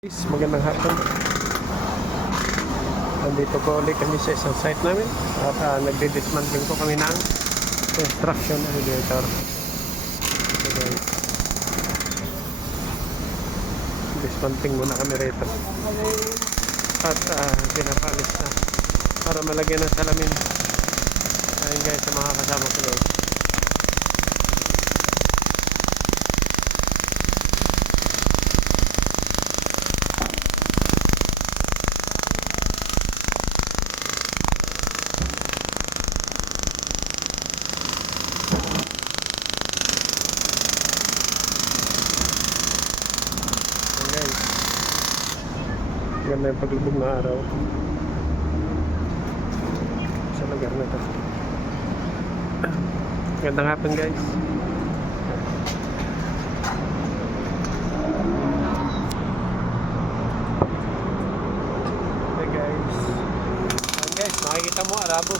Magandang hapon. Nandito po ulit kami sa isang site namin at nagdi-dismantling po kami ng construction elevator. So guys, dismantling muna kami rito at pinapalis na para malagyan ng salamin. Ayun guys, sa mga kasama ko guys. Ganda yung paglubog na araw sa lugar na ito. Gandang hapon guys. Okay guys. Ayan guys, makikita mo arabo.